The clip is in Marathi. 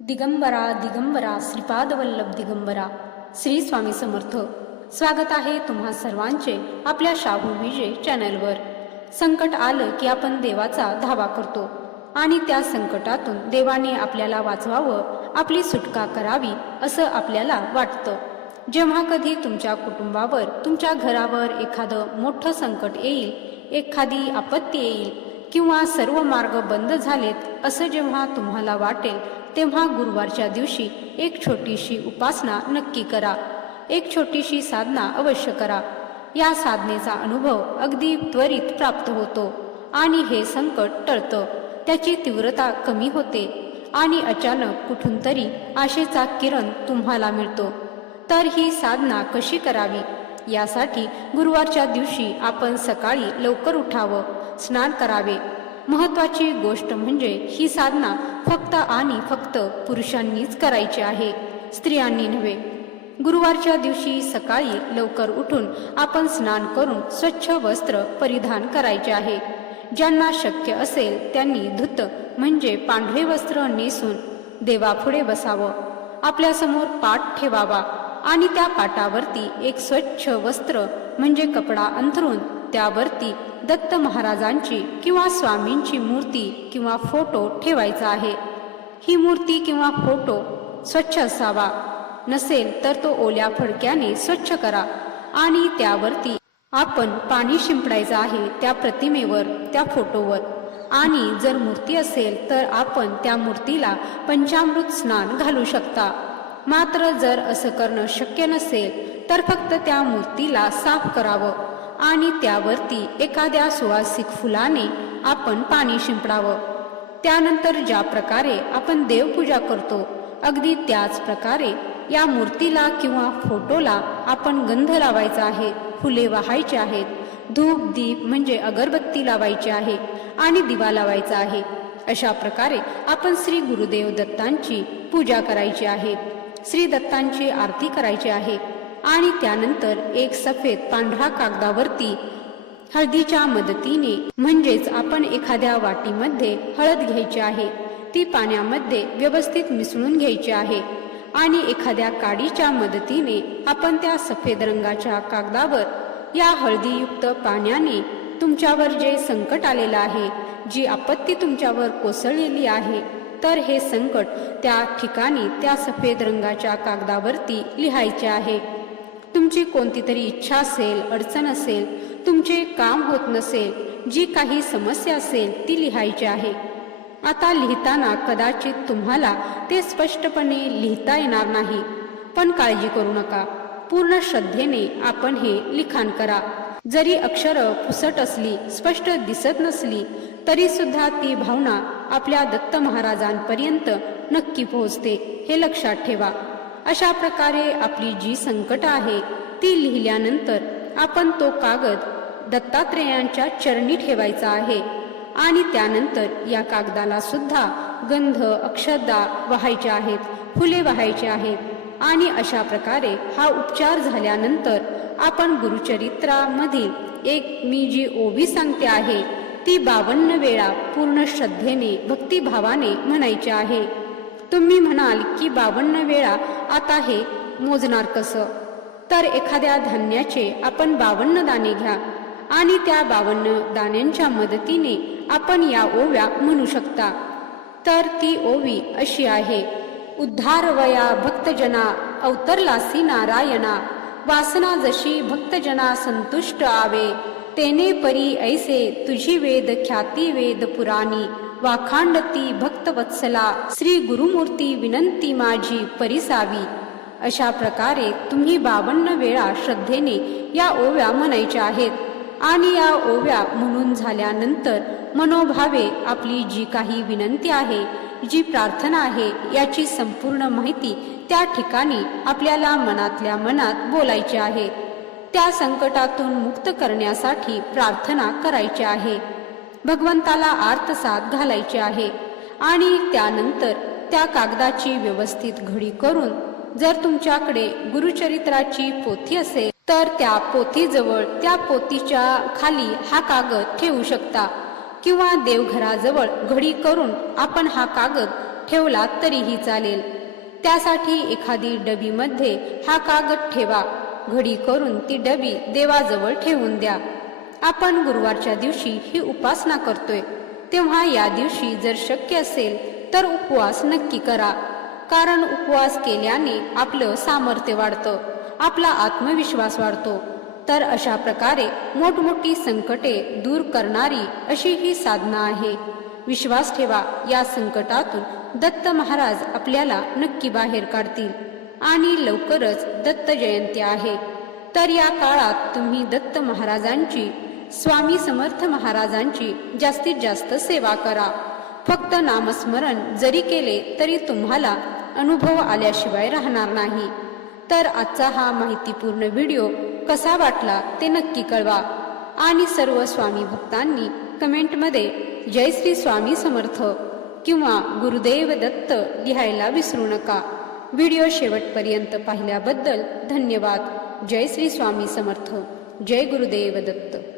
दिगंबरा दिगंबरा श्रीपादवल्लभ दिगंबरा. श्री स्वामी समर्थ. स्वागत आहे तुम्हा सर्वांचे आपल्या शाहू विजय चॅनलवर. संकट आलं की आपण देवाचा धावा करतो आणि त्या संकटातून देवाने आपल्याला वाचवावं आपली सुटका करावी असं आपल्याला वाटतं. जेव्हा कधी तुमच्या कुटुंबावर तुमच्या घरावर एखादं मोठं संकट येईल एखादी आपत्ती येईल किंवा सर्व मार्ग बंद झालेत असं जेव्हा तुम्हाला वाटेल तेव्हा गुरुवारच्या दिवशी एक छोटीशी उपासना नक्की करा. एक छोटीशी साधना अवश्य करा. या साधनेचा अनुभव अगदी त्वरित प्राप्त होतो आणि हे संकट टळतं. त्याची तीव्रता कमी होते आणि अचानक कुठून तरी आशेचा किरण तुम्हाला मिळतो. तर ही साधना कशी करावी? यासाठी गुरुवारच्या दिवशी आपण सकाळी लवकर उठावं. स्नान करावे. महत्त्वाची गोष्ट म्हणजे ही साधना फक्त आणि फक्त पुरुषांनीच करायची आहे स्त्रियांनी नव्हे. गुरुवारच्या दिवशी सकाळी लवकर उठून आपण स्नान करून स्वच्छ वस्त्र परिधान करायचे आहे. ज्यांना शक्य असेल त्यांनी धुत म्हणजे पांढरे वस्त्र नेसून देवापुढे बसावं. आपल्यासमोर पाठ ठेवावा आणि त्या पाटावरती एक स्वच्छ वस्त्र म्हणजे कपडा अंथरून त्यावरती दत्त महाराजांची किंवा स्वामींची मूर्ती किंवा फोटो ठेवायचा आहे. ही मूर्ती किंवा फोटो स्वच्छ असावा. नसेल तर तो ओल्या फडक्याने स्वच्छ करा आणि त्यावरती आपण पाणी शिंपडायचं आहे त्या प्रतिमेवर त्या फोटोवर. आणि जर मूर्ती असेल तर आपण त्या मूर्तीला पंचामृत स्नान घालू शकता. मात्र जर असं करणं शक्य नसेल तर फक्त त्या मूर्तीला साफ करावं. आणि त्यावरती एखाद्या सुवासिक फुलाने आपण पाणी शिंपडावं. त्यानंतर ज्या प्रकारे आपण देवपूजा करतो अगदी त्याच प्रकारे या मूर्तीला किंवा फोटोला आपण गंध लावायचा आहे फुले वाहायचे आहेत धूप दीप म्हणजे अगरबत्ती लावायची आहे आणि दिवा लावायचा आहे. अशा प्रकारे आपण श्री गुरुदेव दत्तांची पूजा करायची आहे. श्री दत्तांची आरती करायची आहे. आणि त्यानंतर एक सफेद पांढरा कागदावरती हळदीच्या मदतीने म्हणजेच आपण एखाद्या वाटीमध्ये हळद घ्यायची आहे ती पाण्यामध्ये व्यवस्थित मिसळून घ्यायची आहे आणि एखाद्या काडीच्या मदतीने आपण त्या सफेद रंगाच्या कागदावर या हळदीयुक्त पाण्याने तुमच्यावर जे संकट आलेलं आहे जी आपत्ती तुमच्यावर कोसळलेली आहे तर हे संकट त्या ठिकाणी त्या सफेद रंगाच्या कागदावरती लिहायचे आहे. तुमची कोणती तरी इच्छा असेल अडचण असेल तुमचे काम होत नसेल जी काही समस्या असेल ती लिहायची आहे. आता लिहिताना कदाचित तुम्हाला ते स्पष्टपणे लिहिता येणार नाही. पण काळजी करू नका. पूर्ण श्रद्धेने आपण हे लिखाण करा. जरी अक्षरं फुसट असली स्पष्ट दिसत नसली तरी सुद्धा ती भावना आपल्या दत्त महाराजांपर्यंत नक्की पोहोचते हे लक्षात ठेवा. अशा प्रकारे आपली जी संकट आहे ती लिहिल्यानंतर आपण तो कागद दत्तात्रेयांच्या चरणी ठेवायचा आहे आणि त्यानंतर या कागदाला सुद्धा गंध अक्षदा व्हायचे आहेत फुले व्हायचे आहेत आणि अशा प्रकारे हा उपचार झाल्यानंतर आपण गुरुचरित्रामधील एक मी जी ओवी सांगते आहे ती बावन्न वेळा पूर्ण श्रद्धेने भक्तिभावाने म्हणायची आहे. तुम्ही म्हणाल की बावन्न वेळा आता हे मोजणार कसं? तर एखाद्या धान्याचे आपण बावन्न दाणे घ्या आणि त्या बावन्न दाण्यांच्या मदतीने आपण या ओव्या म्हणू शकता. तर ती ओवी अशी आहे. उद्धार वया भक्तजना अवतरलासी नारायणा. वासना जशी भक्तजना संतुष्ट आवे तेने परी ऐसे तुझी वेद ख्याती वेद पुराणी. वाखांडती भक्तवत्सला श्री गुरुमूर्ती विनंती माझी परिसावी. अशा प्रकारे तुम्ही बावन्न वेळा श्रद्धेने या ओव्या म्हणायच्या आहेत. आणि या ओव्या म्हणून झाल्यानंतर मनोभावे आपली जी काही विनंती आहे जी प्रार्थना आहे याची संपूर्ण माहिती त्या ठिकाणी आपल्याला मनातल्या मनात बोलायची आहे. त्या संकटातून मुक्त करण्यासाठी प्रार्थना करायची आहे. भगवंताला आर्तसात घालायचे आहे. आणि त्यानंतर त्या कागदाची व्यवस्थित घडी करून जर तुमच्याकडे गुरुचरित्राची पोथी असेल तर त्या पोथीजवळ त्या पोथीच्या खाली हा कागद ठेवू शकता. किंवा देवघराजवळ घडी करून आपण हा कागद ठेवला तरीही चालेल. त्यासाठी एखादी डबीमध्ये हा कागद ठेवा. घडी करून ती डबी देवाजवळ ठेवून द्या. आपण गुरुवारच्या दिवशी ही उपासना करतोय. तेव्हा या दिवशी जर शक्य असेल तर उपवास नक्की करा. कारण उपवास केल्याने आपलं सामर्थ्य वाढतं आपला आत्मविश्वास वाढतो. तर अशा प्रकारे मोठमोठी संकटे दूर करणारी अशी ही साधना आहे. विश्वास ठेवा या संकटातून दत्त महाराज आपल्याला नक्की बाहेर काढतील. आणि लवकरच दत्त जयंती आहे. तर या काळात तुम्ही दत्त महाराजांची स्वामी समर्थ महाराजांची जास्तीत जास्त सेवा करा. फक्त नामस्मरण जरी केले तरी तुम्हाला अनुभव आल्याशिवाय राहणार नाही. तर आजचा हा माहितीपूर्ण व्हिडिओ कसा वाटला ते नक्की कळवा. आणि सर्व स्वामी भक्तांनी कमेंटमध्ये जय श्री स्वामी समर्थ किंवा गुरुदेव दत्त लिहायला विसरू नका. व्हिडिओ शेवटपर्यंत पाहिल्याबद्दल धन्यवाद. जय श्री स्वामी समर्थ. जय गुरुदेव दत्त.